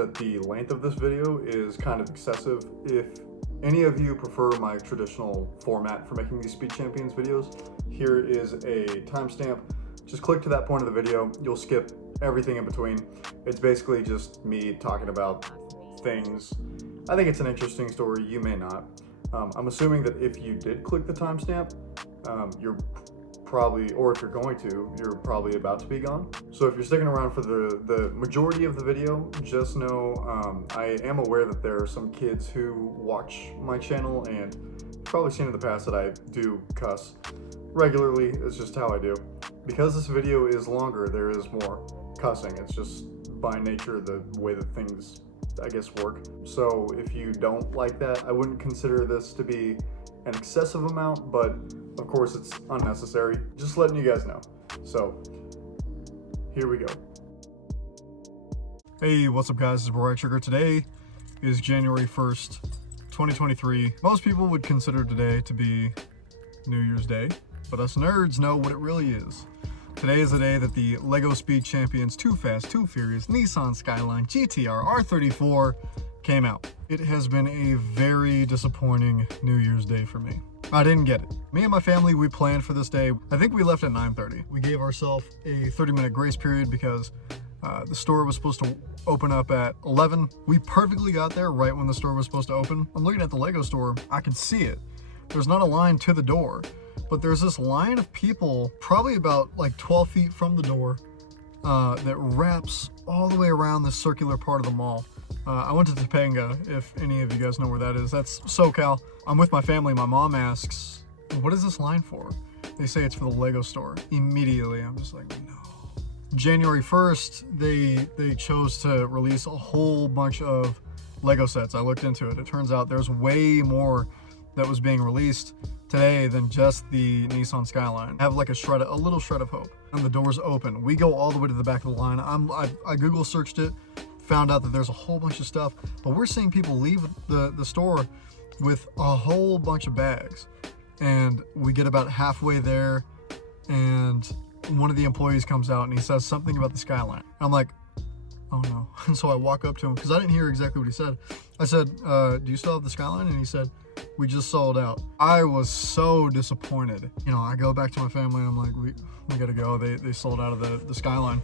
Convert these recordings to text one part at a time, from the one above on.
that the length of this video is kind of excessive. If any of you prefer my traditional format for making these Speed Champions videos, here is a timestamp. Just click to that point of the video. You'll skip everything in between. It's basically just me talking about things. I think it's an interesting story. You may not. I'm assuming that if you did click the timestamp, you're probably, or if you're going to, you're probably about to be gone. So if you're sticking around for the majority of the video, just know I am aware that there are some kids who watch my channel, and you've probably seen in the past that I do cuss regularly. It's just how I do. Because this video is longer, there is more cussing. It's just by nature the way that things, I guess, work. So if you don't like that, I wouldn't consider this to be an excessive amount, but of course it's unnecessary. Just letting you guys know. So here we go. Hey, what's up guys? It's Roy Trigger. Today is January 1st, 2023. Most people would consider today to be New Year's Day, but us nerds know what it really is. Today is the day that the LEGO Speed Champions Too Fast, Too Furious Nissan Skyline GTR R34 came out. It has been a very disappointing New Year's Day for me. I didn't get it. Me and my family, we planned for this day. I think we left at 9:30. We gave ourselves a 30-minute grace period because the store was supposed to open up at 11. We perfectly got there right when the store was supposed to open. I'm looking at the LEGO store. I can see it. There's not a line to the door, but there's this line of people probably about like 12 feet from the door that wraps all the way around this circular part of the mall. I went to Topanga, if any of you guys know where that is. That's SoCal. I'm with my family. My mom asks, what is this line for? They say it's for the LEGO store. Immediately, I'm just like, no. January 1st, they chose to release a whole bunch of LEGO sets. I looked into it. It turns out there's way more that was being released today than just the Nissan Skyline. I have like a little shred of hope. And the doors open. We go all the way to the back of the line. I Google searched it, found out that there's a whole bunch of stuff, but we're seeing people leave the store with a whole bunch of bags. And we get about halfway there, and one of the employees comes out and he says something about the Skyline. I'm like, oh no. And so I walk up to him because I didn't hear exactly what he said. I said, do you still have the Skyline? And he said, we just sold out. I was so disappointed. You know, I go back to my family and I'm like, we gotta go. They sold out of the Skyline.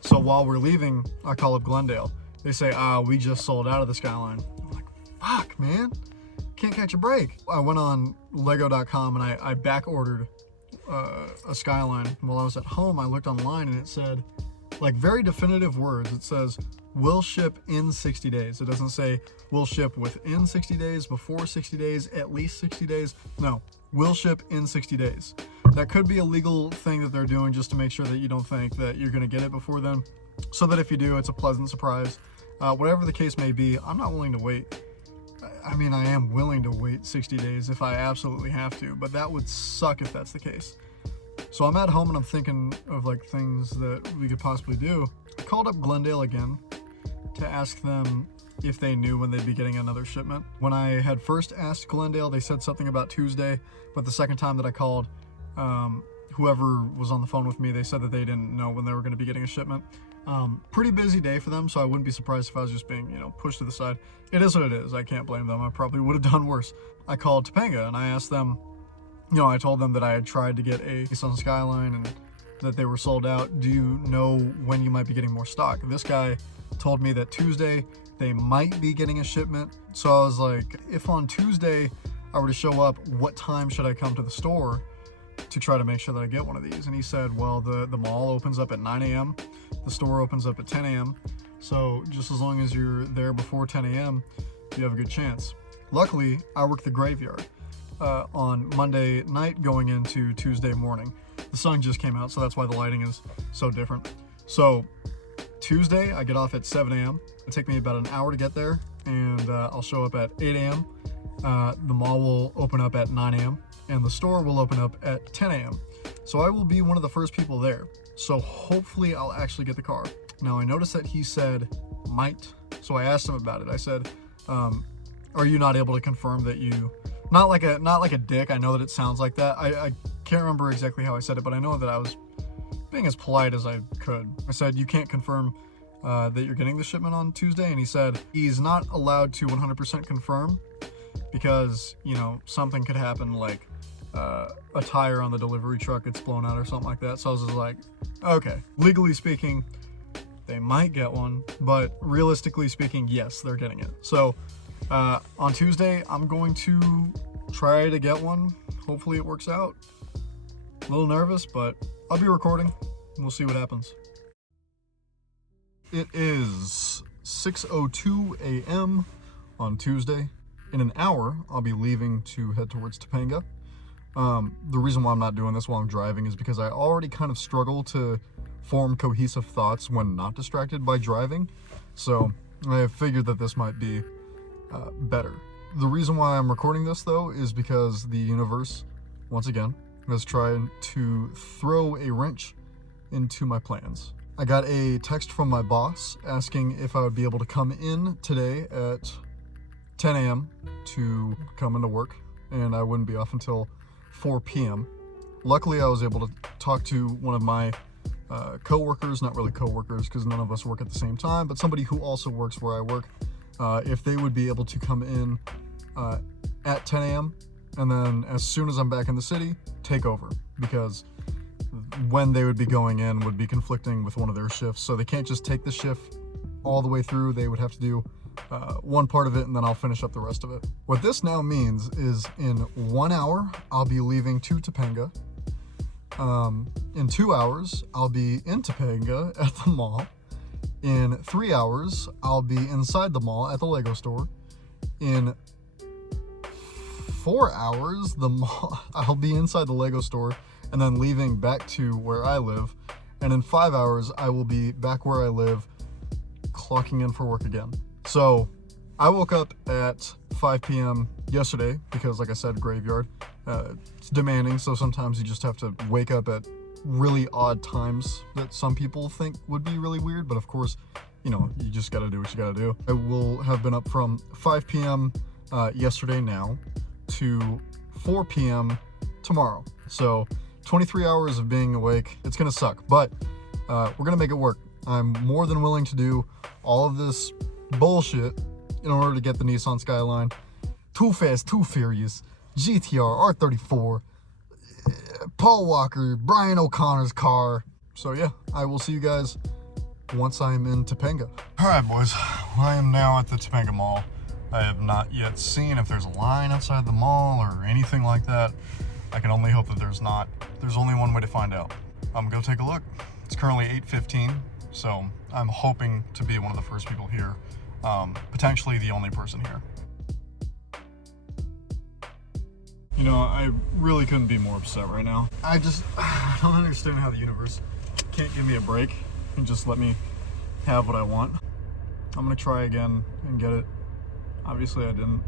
So while we're leaving, I call up Glendale. They say, we just sold out of the Skyline. I'm like, fuck, man. Can't catch a break. I went on lego.com and I back ordered a Skyline. While I was at home, I looked online and it said, like, very definitive words. It says, will ship in 60 days. It doesn't say will ship within 60 days, before 60 days, at least 60 days. No, will ship in 60 days. That could be a legal thing that they're doing just to make sure that you don't think that you're gonna get it before then, so that if you do, it's a pleasant surprise. Whatever the case may be, I'm not willing to wait. I mean, I am willing to wait 60 days if I absolutely have to, but that would suck if that's the case. So I'm at home and I'm thinking of like things that we could possibly do. I called up Glendale again to ask them if they knew when they'd be getting another shipment. When I had first asked Glendale, they said something about Tuesday, but the second time that I called, whoever was on the phone with me, they said that they didn't know when they were going to be getting a shipment. Pretty busy day for them, so I wouldn't be surprised if I was just being, you know, pushed to the side. It is what it is. I can't blame them. I probably would have done worse. I called Topanga and I asked them, you know, I told them that I had tried to get a Nissan Skyline and that they were sold out. Do you know when you might be getting more stock? This guy told me that Tuesday they might be getting a shipment. So I was like, if on Tuesday I were to show up, what time should I come to the store to try to make sure that I get one of these? And he said, well, the mall opens up at 9 a.m. The store opens up at 10 a.m. So just as long as you're there before 10 a.m., you have a good chance. Luckily, I work the graveyard on Monday night going into Tuesday morning. The sun just came out, so that's why the lighting is so different. So Tuesday, I get off at 7 a.m. It'll take me about an hour to get there, and I'll show up at 8 a.m. The mall will open up at 9 a.m. and the store will open up at 10 a.m. So I will be one of the first people there. So hopefully I'll actually get the car. Now I noticed that he said might, so I asked him about it. I said, are you not able to confirm that you, not like a dick, I know that it sounds like that. I can't remember exactly how I said it, but I know that I was being as polite as I could. I said, you can't confirm that you're getting the shipment on Tuesday, and he said he's not allowed to 100% confirm because, you know, something could happen, like a tire on the delivery truck gets blown out or something like that. So I was just like, okay, legally speaking, they might get one, but realistically speaking, yes, they're getting it. So on Tuesday, I'm going to try to get one. Hopefully it works out. A little nervous, but I'll be recording and we'll see what happens. It is 6:02 a.m. on Tuesday. In an hour, I'll be leaving to head towards Topanga. The reason why I'm not doing this while I'm driving is because I already kind of struggle to form cohesive thoughts when not distracted by driving. So I figured that this might be better. The reason why I'm recording this, though, is because the universe, once again, has tried to throw a wrench into my plans. I got a text from my boss asking if I would be able to come in today at 10 a.m. to come into work, and I wouldn't be off until 4 p.m. Luckily, I was able to talk to one of my co-workers, not really co-workers because none of us work at the same time, but somebody who also works where I work, if they would be able to come in at 10 a.m. and then as soon as I'm back in the city, take over, because when they would be going in would be conflicting with one of their shifts. So they can't just take the shift all the way through. They would have to do one part of it and then I'll finish up the rest of it. What this now means is in 1 hour, I'll be leaving to Topanga. In 2 hours, I'll be in Topanga at the mall. In 3 hours, I'll be inside the mall at the Lego store. In 4 hours, I'll be inside the Lego store and then leaving back to where I live. And in 5 hours, I will be back where I live, clocking in for work again. So I woke up at 5 p.m. yesterday because, like I said, graveyard. It's demanding, so sometimes you just have to wake up at really odd times that some people think would be really weird, but of course, you know, you just gotta do what you gotta do. I will have been up from 5 p.m. Yesterday now to 4 p.m. tomorrow. So 23 hours of being awake. It's gonna suck, but we're gonna make it work. I'm more than willing to do all of this bullshit in order to get the Nissan Skyline. Too Fast, Too Furious, GTR, R34, Paul Walker, Brian O'Connor's car. So yeah, I will see you guys once I'm in Topanga. All right, boys, I am now at the Topanga Mall. I have not yet seen if there's a line outside the mall or anything like that. I can only hope that there's not. There's only one way to find out. I'm gonna go take a look. It's currently 8:15, so I'm hoping to be one of the first people here. Potentially the only person here. You know, I really couldn't be more upset right now. I don't understand how the universe can't give me a break and just let me have what I want. I'm gonna try again and get it. Obviously I didn't.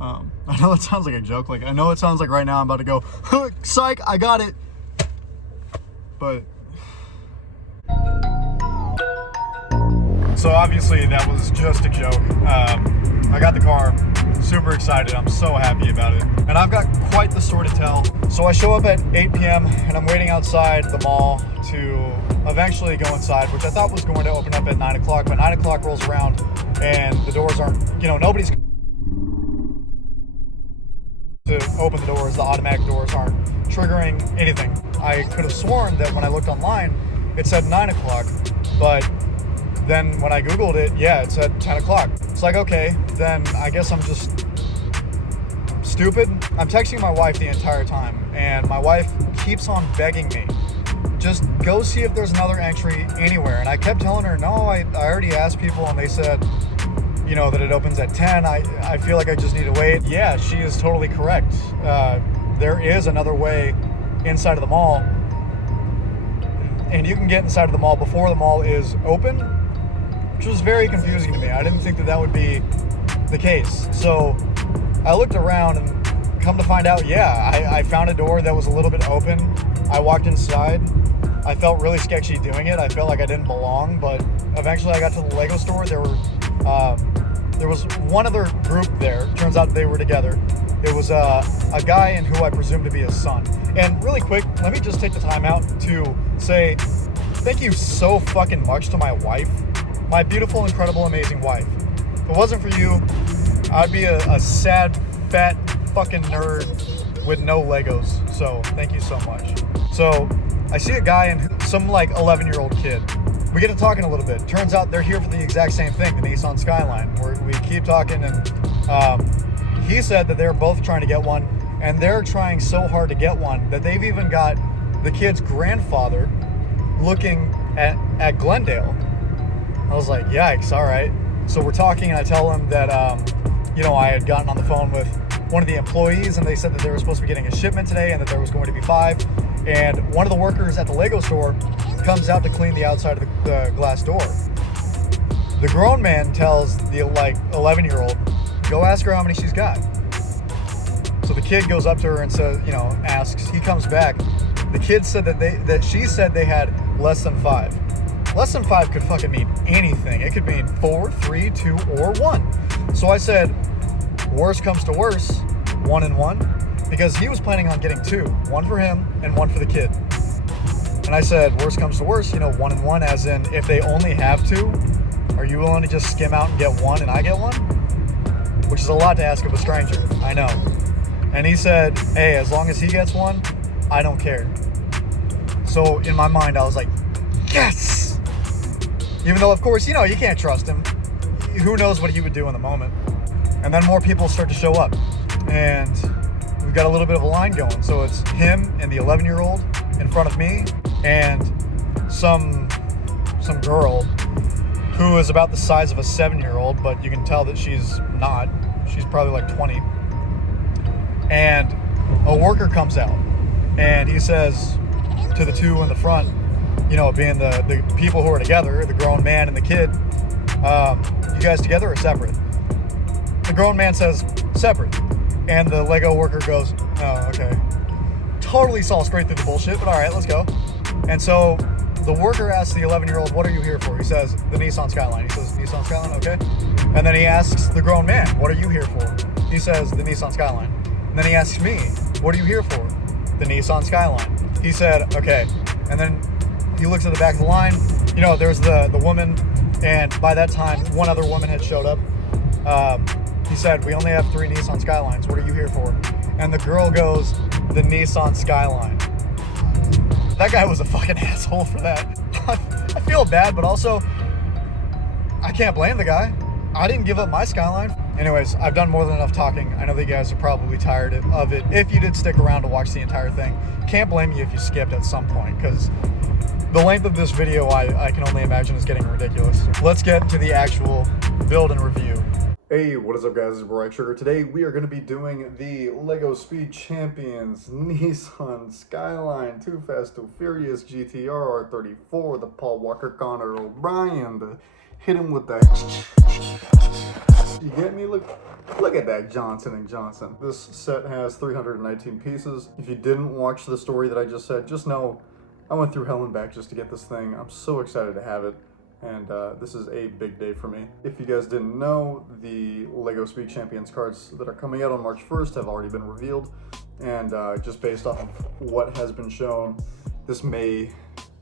I know it sounds like a joke. Like, I know it sounds like right now I'm about to go, psych, I got it. But so obviously that was just a joke. I got the car, super excited. I'm so happy about it. And I've got quite the story to tell. So I show up at 8 p.m. and I'm waiting outside the mall to eventually go inside, which I thought was going to open up at 9 o'clock, but 9 o'clock rolls around and the doors aren't, you know, nobody's to open the doors. The automatic doors aren't triggering anything. I could have sworn that when I looked online, it said 9 o'clock, but then when I Googled it, yeah, it said 10 o'clock. It's like, okay, then I guess I'm just stupid. I'm texting my wife the entire time, and my wife keeps on begging me, just go see if there's another entry anywhere. And I kept telling her, no, I already asked people, and they said, you know, that it opens at 10. I feel like I just need to wait. Yeah, she is totally correct. There is another way inside of the mall, and you can get inside of the mall before the mall is open, which was very confusing to me. I didn't think that that would be the case. So I looked around and come to find out, yeah, I found a door that was a little bit open. I walked inside. I felt really sketchy doing it. I felt like I didn't belong, but eventually I got to the Lego store. There was one other group there. Turns out they were together. It was a guy and who I presume to be his son. And really quick, let me just take the time out to say thank you so fucking much to my wife my beautiful, incredible, amazing wife. If it wasn't for you, I'd be a sad, fat, fucking nerd with no Legos. So thank you so much. So I see a guy and some like 11-year-old kid. We get to talking a little bit. Turns out they're here for the exact same thing, the Nissan Skyline. We keep talking, and he said that they're both trying to get one, and they're trying so hard to get one that they've even got the kid's grandfather looking at Glendale. I was like, yikes, all right. So we're talking, and I tell him that, I had gotten on the phone with one of the employees, and they said that they were supposed to be getting a shipment today and that there was going to be 5. And one of the workers at the Lego store comes out to clean the outside of the glass door. The grown man tells the 11-year-old, go ask her how many she's got. So the kid goes up to her and says, asks. He comes back. The kid said that she said they had less than 5. Less than 5 could fucking mean anything. It could mean 4, 3, 2, or 1. So I said, worst comes to worst, 1 and 1, because he was planning on getting 2, 1 for him and 1 for the kid. And I said, worst comes to worst, 1 and 1, as in if they only have 2, are you willing to just skim out and get 1 and I get 1? Which is a lot to ask of a stranger, I know. And he said, hey, as long as he gets 1, I don't care. So in my mind, I was like, yes! Even though, of course, you can't trust him. Who knows what he would do in the moment. And then more people start to show up. And we've got a little bit of a line going. So it's him and the 11-year-old in front of me, and some girl who is about the size of a 7-year-old, but you can tell that she's not. She's probably like 20. And a worker comes out, and he says to the 2 in the front, being the people who are together, the grown man and the kid, you guys together or separate? The grown man says, separate. And the Lego worker goes, oh, okay. Totally saw straight through the bullshit, but all right, let's go. And so the worker asks the 11-year-old, what are you here for? He says, the Nissan Skyline. He says, Nissan Skyline, okay. And then he asks the grown man, what are you here for? He says, the Nissan Skyline. And then he asks me, what are you here for? The Nissan Skyline. He said, okay. And then he looks at the back of the line. There's the woman, and by that time, one other woman had showed up. He said, we only have 3 Nissan Skylines. What are you here for? And the girl goes, the Nissan Skyline. That guy was a fucking asshole for that. I feel bad, but also, I can't blame the guy. I didn't give up my Skyline. Anyways, I've done more than enough talking. I know that you guys are probably tired of it. If you did stick around to watch the entire thing, can't blame you if you skipped at some point, because the length of this video, I can only imagine, is getting ridiculous. Let's get to the actual build and review. Hey, what is up guys, it's Bright Sugar. Today we are going to be doing the LEGO Speed Champions Nissan Skyline Too Fast Too Furious GTR R34, the Paul Walker Connor O'Brien, to hit him with that. You get me? Look at that Johnson & Johnson. This set has 319 pieces. If you didn't watch the story that I just said, just know I went through hell and back just to get this thing. I'm so excited to have it. And this is a big day for me. If you guys didn't know, the LEGO Speed Champions cards that are coming out on March 1st have already been revealed. And just based off of what has been shown, this may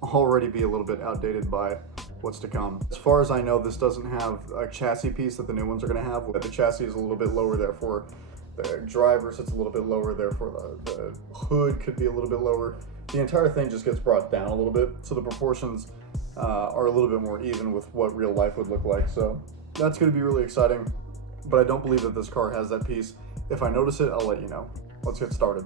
already be a little bit outdated by what's to come. As far as I know, this doesn't have a chassis piece that the new ones are going to have. The chassis is a little bit lower, therefore the driver sits a little bit lower, therefore the hood could be a little bit lower. The entire thing just gets brought down a little bit, so the proportions are a little bit more even with what real life would look like. So that's going to be really exciting, but I don't believe that this car has that piece. If I notice it, I'll let you know. Let's get started.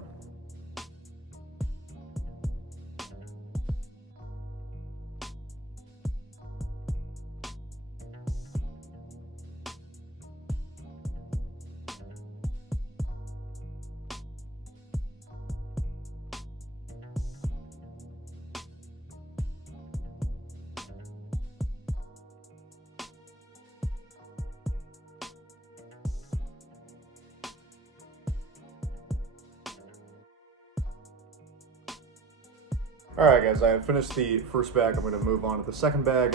Alright guys, I have finished the first bag. I'm going to move on to the second bag.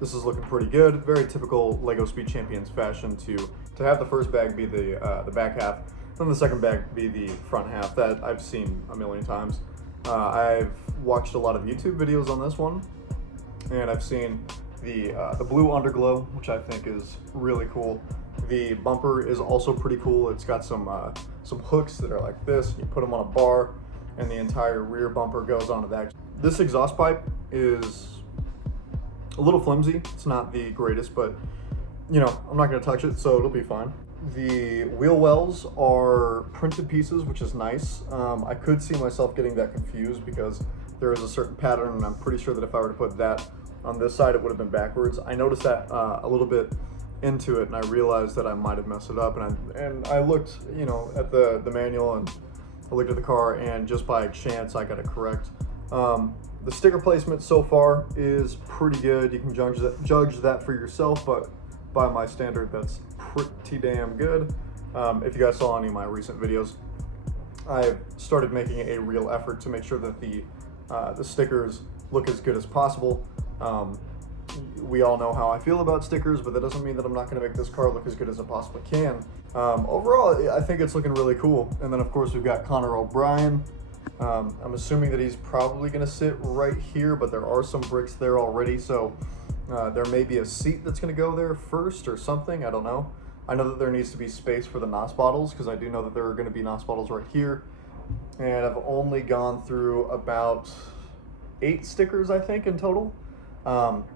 This is looking pretty good. Very typical LEGO Speed Champions fashion to have the first bag be the back half, and the second bag be the front half. That I've seen a million times. I've watched a lot of YouTube videos on this one, and I've seen the blue underglow, which I think is really cool. The bumper is also pretty cool. It's got some hooks that are like this. You put them on a bar, and the entire rear bumper goes onto that. This exhaust pipe is a little flimsy. It's not the greatest, but you know, I'm not going to touch it, so it'll be fine. The wheel wells are printed pieces, which is nice. I could see myself getting that confused because there is a certain pattern, and I'm pretty sure that if I were to put that on this side, it would have been backwards. I noticed that a little bit into it, and I realized that I might have messed it up. And I looked, you know, at the manual, and I looked at the car, and just by chance, I got it correct. The sticker placement so far is pretty good. You can judge that for yourself, but by my standard, that's pretty damn good. If you guys saw any of my recent videos, I've started making a real effort to make sure that the stickers look as good as possible. We all know how I feel about stickers, but that doesn't mean that I'm not going to make this car look as good as it possibly can. Overall, I think it's looking really cool. And then of course we've got Connor O'Brien. I'm assuming that he's probably going to sit right here, but there are some bricks there already, so there may be a seat that's going to go there first or something. I don't know. I know that there needs to be space for the NOS bottles, because I do know that there are going to be NOS bottles right here. And I've only gone through about 8 stickers, I think, in total.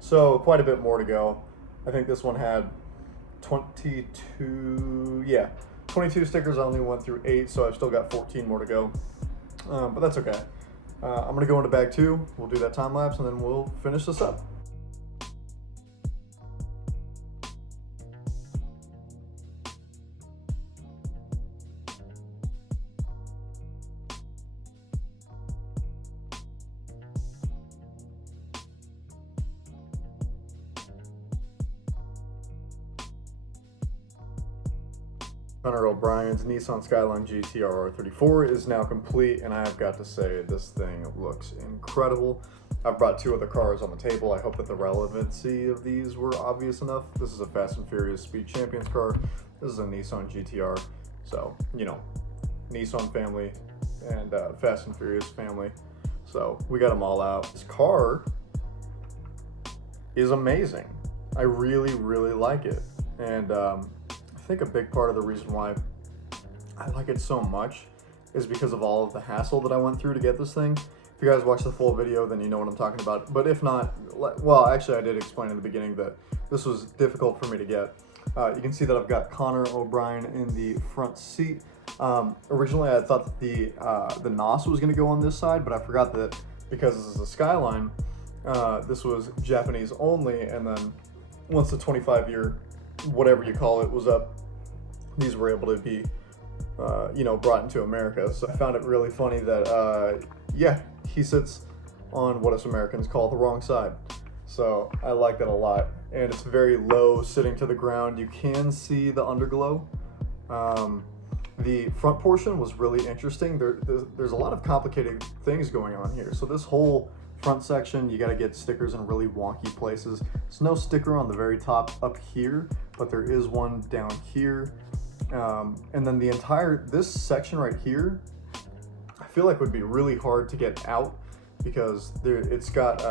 So quite a bit more to go. I think this one had 22 stickers. I only went through 8, so I've still got 14 more to go. But that's okay. I'm going to go into bag 2. We'll do that time lapse, and then we'll finish this up. Connor O'Brien's Nissan Skyline GTR R34 is now complete, and I've got to say, this thing looks incredible. I've brought 2 other cars on the table. I hope that the relevancy of these were obvious enough. This is a Fast and Furious Speed Champions car. This is a Nissan GTR. So, you know, Nissan family and Fast and Furious family. So we got them all out. This car is amazing. I really, really like it. And I think a big part of the reason why I like it so much is because of all of the hassle that I went through to get this thing. If you guys watch the full video, then you know what I'm talking about. But if not, well, actually I did explain in the beginning that this was difficult for me to get. You can see that I've got Connor O'Brien in the front seat. Originally I thought that the NOS was going to go on this side, but I forgot that because this is a Skyline, this was Japanese only, and then once the 25-year whatever you call it was up, these were able to be you know, brought into America. So I found it really funny that yeah, he sits on what us Americans call the wrong side. So I like that a lot, and it's very low, sitting to the ground. You can see the underglow. The front portion was really interesting. There's a lot of complicated things going on here. So this whole front section, you got to get stickers in really wonky places. There's no sticker on the very top up here, but there is one down here. And then the entire, this section right here, I feel like would be really hard to get out because it's got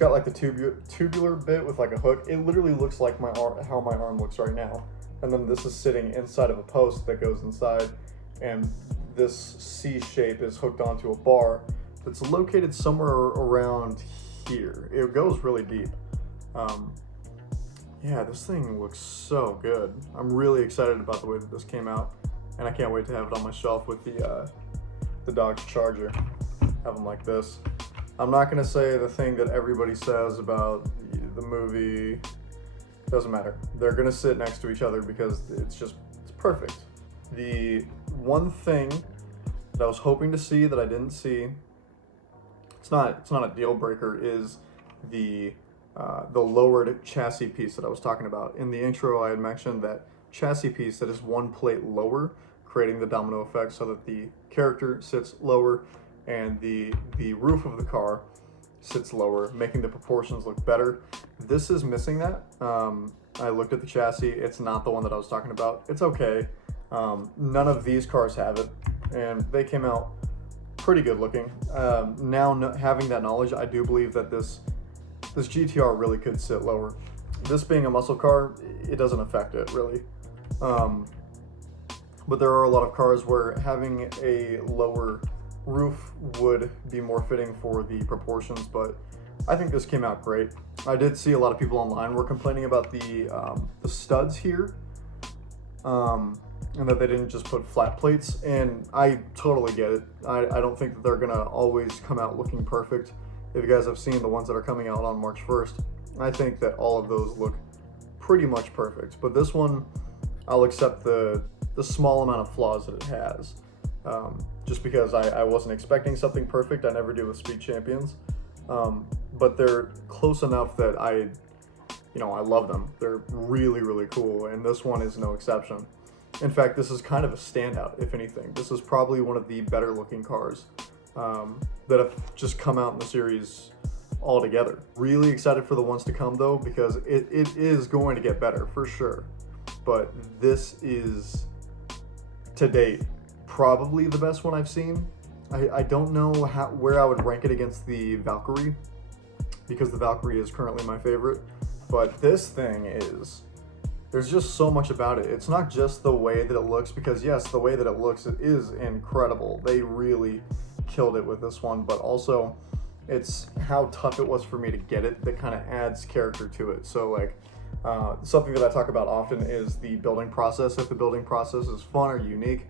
like the tubular bit with like a hook. It literally looks like my arm, how my arm looks right now. And then this is sitting inside of a post that goes inside, and this C shape is hooked onto a bar that's located somewhere around here. It goes really deep. Yeah, this thing looks so good. I'm really excited about the way that this came out, and I can't wait to have it on my shelf with the Dodge Charger. Have them like this. I'm not gonna say the thing that everybody says about the movie. Doesn't matter. They're gonna sit next to each other because it's perfect. The one thing that I was hoping to see that I didn't see, it's not a deal breaker, is the lowered chassis piece that I was talking about. In the intro, I had mentioned that chassis piece that is one plate lower, creating the domino effect so that the character sits lower and the roof of the car sits lower, making the proportions look better. This is missing that. I looked at the chassis. It's not the one that I was talking about. It's okay. None of these cars have it, and they came out pretty good looking. Now, having that knowledge, I do believe that this this GTR really could sit lower. This being a muscle car, it doesn't affect it really. But there are a lot of cars where having a lower roof would be more fitting for the proportions, but I think this came out great. I did see a lot of people online were complaining about the studs here, and that they didn't just put flat plates, and I totally get it. I don't think that they're gonna always come out looking perfect. If you guys have seen the ones that are coming out on March 1st, I think that all of those look pretty much perfect. But this one, I'll accept the small amount of flaws that it has, just because I wasn't expecting something perfect. I never do with Speed Champions, but they're close enough that I love them. They're really, really cool, and this one is no exception. In fact, this is kind of a standout, if anything. This is probably one of the better looking cars that have just come out in the series altogether. Really excited for the ones to come though, because it is going to get better for sure. But this is, to date, probably the best one I've seen. I don't know where I would rank it against the Valkyrie, because the Valkyrie is currently my favorite. But this thing is, there's just so much about it. It's not just the way that it looks, because yes, the way that it looks is incredible. They really killed it with this one, but also it's how tough it was for me to get it that kind of adds character to it. So like, something that I talk about often is the building process. If the building process is fun or unique,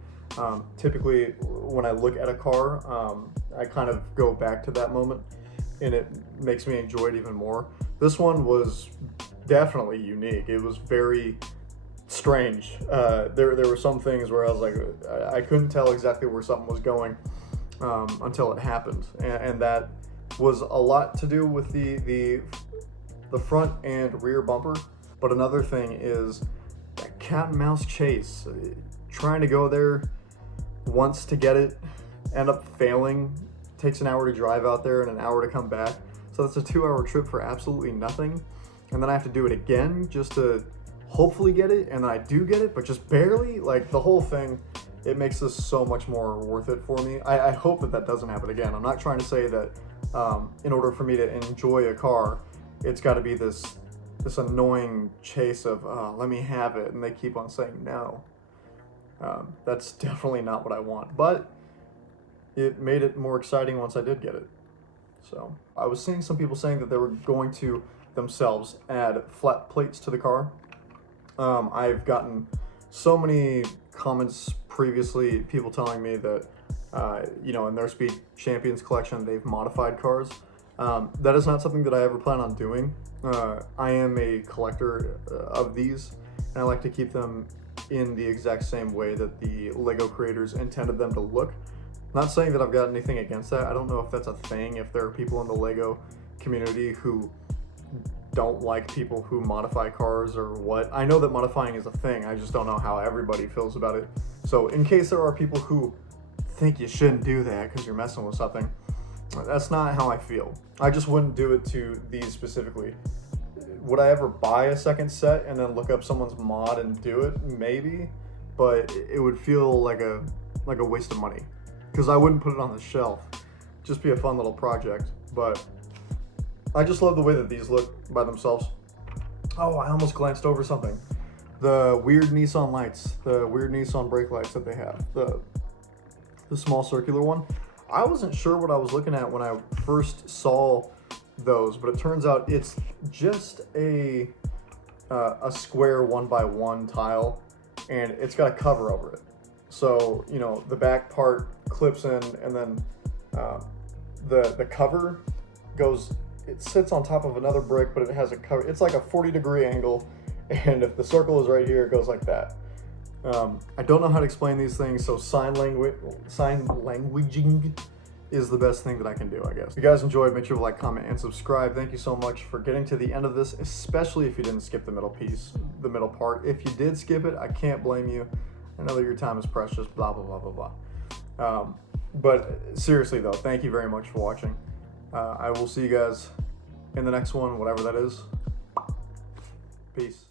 typically when I look at a car, I kind of go back to that moment, and it makes me enjoy it even more. This one was definitely unique. It was very strange. There were some things where I was like, I couldn't tell exactly where something was going until it happened, and that was a lot to do with the front and rear bumper. But another thing is that cat and mouse chase, trying to go there once to get it, end up failing, takes an hour to drive out there and an hour to come back. So that's a 2-hour trip for absolutely nothing. And then I have to do it again just to hopefully get it, and then I do get it, but just barely. Like, the whole thing, it makes this so much more worth it for me. I hope that doesn't happen again. I'm not trying to say that in order for me to enjoy a car, it's got to be this annoying chase of, let me have it, and they keep on saying no. That's definitely not what I want, but it made it more exciting once I did get it. So I was seeing some people saying that they were going to themselves add flat plates to the car. I've gotten so many comments previously, people telling me that in their Speed Champions collection they've modified cars. That is not something that I ever plan on doing. I am a collector of these, and I like to keep them in the exact same way that the Lego creators intended them to look. Not saying that I've got anything against that. I don't know if that's a thing, if there are people in the Lego community who don't like people who modify cars or what. I know that modifying is a thing, I just don't know how everybody feels about it. So in case there are people who think you shouldn't do that because you're messing with something, that's not how I feel. I just wouldn't do it to these specifically. Would I ever buy a second set and then look up someone's mod and do it? Maybe, but it would feel like a waste of money, because I wouldn't put it on the shelf. Just be a fun little project. But I just love the way that these look by themselves. Oh, I almost glanced over something. The weird Nissan lights, the weird Nissan brake lights that they have, the small circular one. I wasn't sure what I was looking at when I first saw those, but it turns out it's just a square 1x1 tile, and it's got a cover over it. So, the back part clips in, and then the cover goes, it sits on top of another brick, but it has a cover. It's like a 40-degree angle, and if the circle is right here, it goes like that. I don't know how to explain these things, so sign languaging is the best thing that I can do, I guess. If you guys enjoyed, make sure to like, comment, and subscribe. Thank you so much for getting to the end of this, especially if you didn't skip the middle piece, the middle part. If you did skip it, I can't blame you. I know that your time is precious, blah, blah, blah, blah, blah. But seriously though, thank you very much for watching. I will see you guys in the next one, whatever that is. Peace.